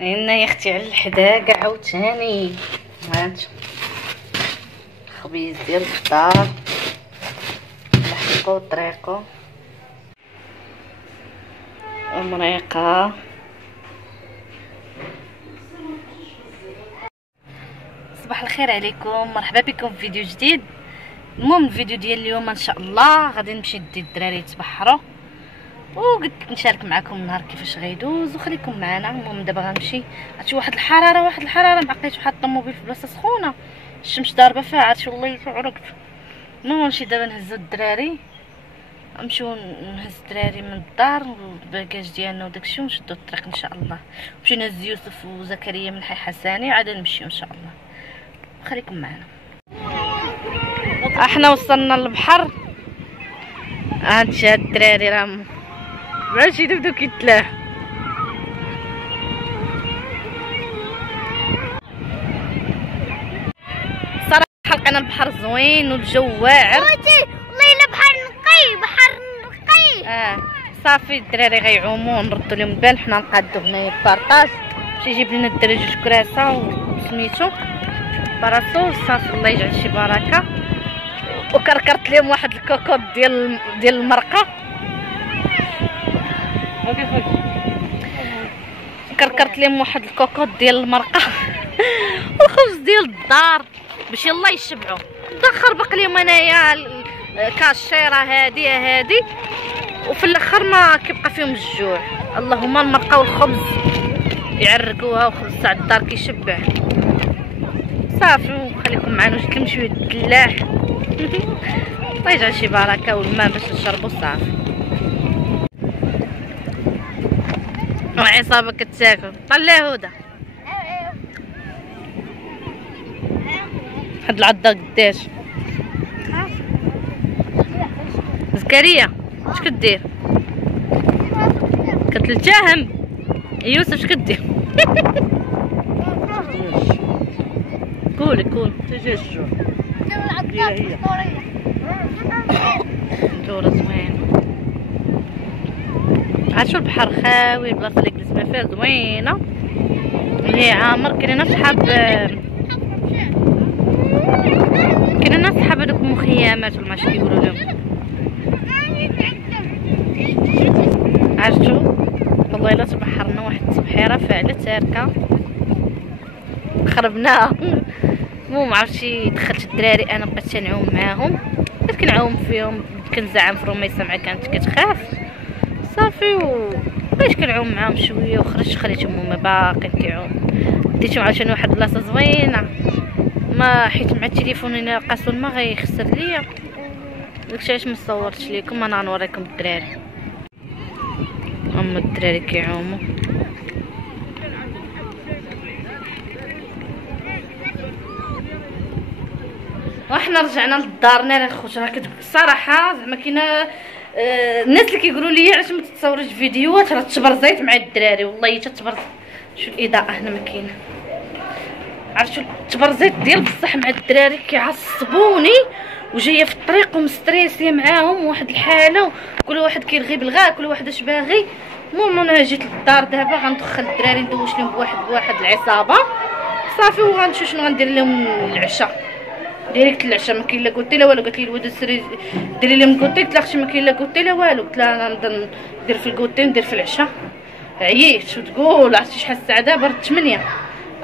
هنا يا اختي على الحداقه عاوتاني هانتو الخبيز ديال الفطار لحقو طريقو ومريقه. صباح الخير عليكم، مرحبا بكم في فيديو جديد. المهم الفيديو ديال اليوم ان شاء الله غادي نمشي ندي الدراري يتبحروا وقلت نشارك معكم النهار كيفاش غيدوز وخليكم معنا. المهم دابا غنمشي، عرفتي واحد الحراره معقيت واحد الطوموبيل في بلاصه سخونه، الشمس ضاربه فيها، عرفتي والله عرقت. المهم نمشي دابا نهز الدراري، نمشيو نهز الدراري من الدار والباكاج ديالنا وداكشي ونشدو الطريق ان شاء الله. نمشي نهز يوسف وزكريا من حي حساني عاد نمشيو ان شاء الله، خليكم معنا. احنا وصلنا للبحر، هاد هاد الدراري راهم ماشي بداو كيتلاحوا. صراحه لقينا البحر زوين والجو واعر والله الا بحر نقي. صافي الدراري غيعوموا ونردوا لهم البال، حنا نقادو هنايا بارطاج. مشي جيب لنا الدراري جوج كراسه وسميتو باراسول، صافي الله يجعل شي بركه. وكركرت لهم واحد الكوكوط ديال المرقه، كركرت لهم واحد الكوكوط ديال المرقه والخبز ديال الدار باش يلا يشبعوا. دخر بق لهم انايا كاشيره هادي وفي الاخر ما كيبقى فيهم الجوع. اللهم المرقه والخبز يعرقوها وخبز تاع الدار كيشبع. صافي وخليكم معنا، جبت لهم شويه الدلاح الله يجعل شي بركه والماء باش نشربوا. صافي وعصابه كتاكل. طلع هدى هاد العضه قداش. زكريا اش كدير؟ كتلتهم. يوسف اش كدير؟ قول تجشع دورة زوينة. عاد شو البحر خاوي، البلاصة اللي جلسنا فيها زوينة، هي عامر. كاين ناس صحاب هادوك المخيمات ولا ماش كيقولوا لهم. عرفتو والله الا تبحرنا واحد التبحيره فعلا تاركه خربناها. المهم عرفتي دخلت الدراري انا بقيت تنعوم معاهم، بديت كنعوم فيهم، كنزعم في رميسه مع كانت كتخاف. صافي بقيت كنعوم معاهم شويه وخرجت خليتهم هما باقيين كيعوم. ديتهم عاوتاني واحد البلاصه زوينه، ما حيت مع التليفون الا قاسو الماء غيخسر ليا، داكشي علاش ما صورتش لكم. انا غنوريكم الدراري، هما الدراري كيعوموا. وحنا رجعنا لدارنا الخوت. راه الصراحه زعما كاينه الناس اللي كيقولوا لي علاش ما تتصوريش فيديوهات، راه تبرزيت مع الدراري والله تتبرز. شوف الاضاءه هنا ما كاينه، عرفتوا التبرزيت ديال بصح مع الدراري كيعصبوني، وجايه في الطريق ومستريسيه معاهم واحد الحاله، كل واحد كيرغي بالغا، كل واحد اش باغي. المهم انا جيت للدار دابا غندخل الدراري ندوش لهم بواحد العصابه. صافي وغنمشيو شنو غندير لهم العشاء ديريكت. العشاء ما كاين لا كوتي لا والو. قالت لي الواد السري ديري لهم كوتي، قلت لها اختي ما كاين لا كوتي لا والو. قلت لها انا نبدا ندير في الكوتي ندير في العشاء. عييت شو تقول، عرفتي شحال الساعه دابا 8.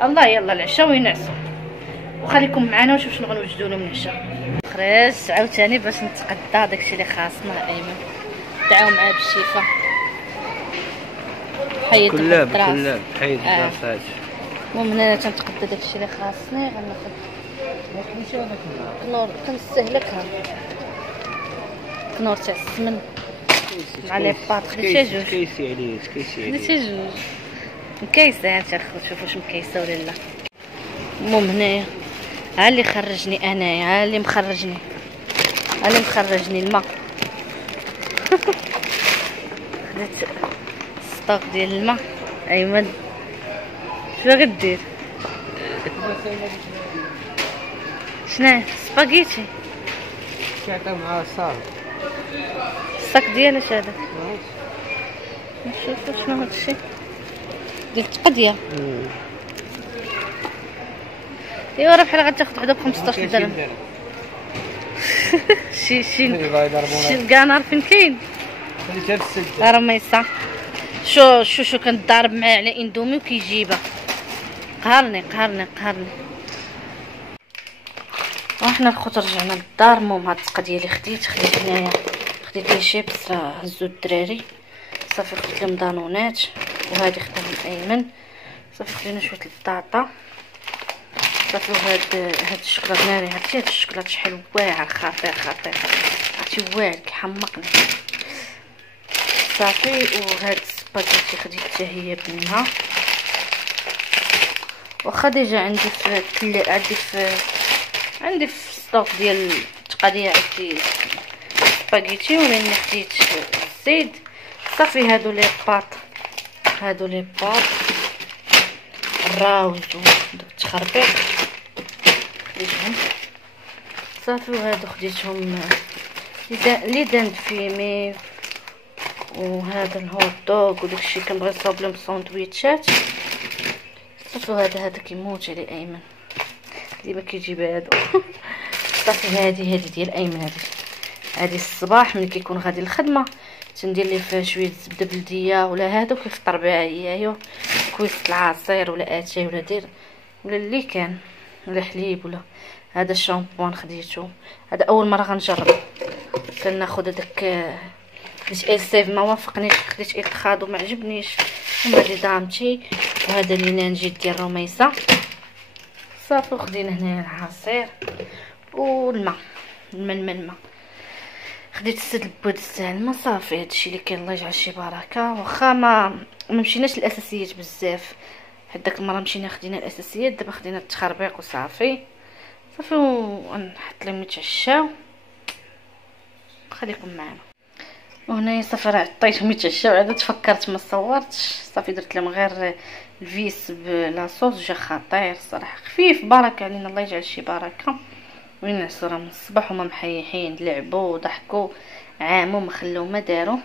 الله يلا العشاء وينعسوا، وخليكم معنا ونشوف شنو غنوجدوا لهم العشاء. خرجت عاوتاني باش نتقدى داكشي اللي خاصنا. ايمن دعاو معاه بالشفا، حيد الدراس حيد الدراسات. المهم هنا تنتقدى داكشي اللي خاصني. غناخد كنور كنستهلكها، كنور تاع السمن مع لي باط. خديتها جوج خديتها جوج مكيسه. هانت اخو شوفوا واش مكيسه ولا لا. المهم هنايا ها اللي خرجني انايا، ها اللي مخرجني الماء. خديت ستوك ديال الماء. ايمن شنو غدير؟ شنو سباغيتي كيعطيو مع الصاج. الصاك ديال اش هذا؟ نشوفو شنو هادشي. ديال التقديه. ايوا راه بحال غتاخد وحده ب 15 درهم. شي الكانار فين كاين؟ راه ما يصح. شو كنضارب معاه على اندومي وكيجيبها. قهرني. وحنا الخوت رجعنا للدار. المهم هاد التقديه اللي خديت هنايا، خديت لي شيبس هزو الدراري صافي، خديت لهم دانونات، وهادي خداهم الايمن صافي، خدينا شويه البطاطا صافي، وهاد الشكلاط ناري. عرفتي هاد الشكلاط شحال واعر، خطير عرفتي واعر كيحمقني صافي. وهاد السباغيتي خديت حتى هي بنها، واخا ديجا عندي في ستوك ديال التقديه عندي سباغيتي، ولاني خديت الزيت صافي. هادو لي باط الراوز وداك التخربيق خديتهم صافي. وهادو خديتهم لي داند فيمي، وهذا الهوت دوغ وداكشي كنبغي نصاوب لهم ساندويتشات صافي. وهذا كيموت عليه ايمن اللي ما كيجيب هادو صافي. هذه ديال ايمن. هذه الصباح ملي كيكون غادي الخدمه تندير ليه فيها شويه زبده بلديه ولا هادو كيفطر بها هي، كويس العصير ولا اتاي ولا دير ولا اللي كان ولا حليب ولا. هذا الشامبوان خديته، هذا اول مره غنجرب. كناخذ هذاك خديت السيف ما وافقنيش، خديت الخادو ما عجبنيش، وهذه دامتي، وهذا لينانجي ديال رميسه صافي. وخدينا هنا العصير والماء الماء. خديت السد البود السالمه صافي. هادشي اللي كاين، الله يجعل شي بركه. واخا ما مشيناش الاساسيات بزاف، حيت داك المره مشينا خدينا الاساسيات، دابا خدينا التخربيق وصافي ونحط لهم يتعشاو. خليكم معنا. وهنايا صافي راه عطيتهم يتعشاو، عاد تفكرت ما صورتش صافي، درت لهم غير الفيس بلاصوص، جا خطير صراحه، خفيف بركه علينا، الله يجعل شي بركه. وينعسوا راه من الصباح هما محيحين، لعبوا وضحكوا عاموا ما خلوا ما داروا.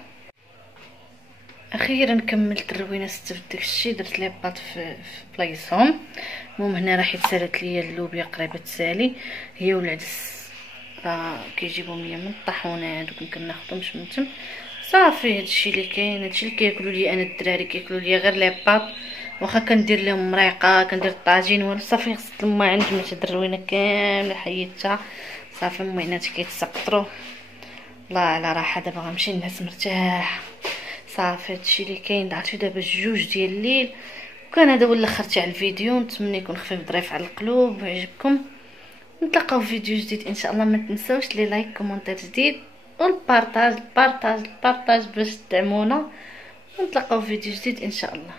اخيرا كملت الروينه ستفت داكشي، درت لي بلاط في بلايصهم. المهم هنا راه حيت سالت ليا اللوبيا قريبه تسالي، هي والعدس راه كيجيبهم ليا من الطاحونه، هذوك كناخذهمش من تم صافي. هادشي اللي كاين، هادشي اللي كياكلوا ليا انا الدراري، كياكلوا ليا غير لي بلاط. واخا كندير لهم مريقه، كندير الطاجين والو صافي. غسلت الماعن جمعت هاد الروينه كامله حيدتها صافي. المعينات كيتسقطروا، الله على راحه. دابا غنمشي نعس مرتاح صافي. هادشي اللي كاين. عرفتي دابا 2 ديال الليل، وكان هذا هو الاخر تاع الفيديو. نتمنى يكون خفيف ظريف على القلوب ويعجبكم. نتلاقاو في فيديو جديد ان شاء الله. ما تنساوش لي لايك كومونتير جديد والبارطاج باش تدعمونا. ونتلاقاو في فيديو جديد ان شاء الله.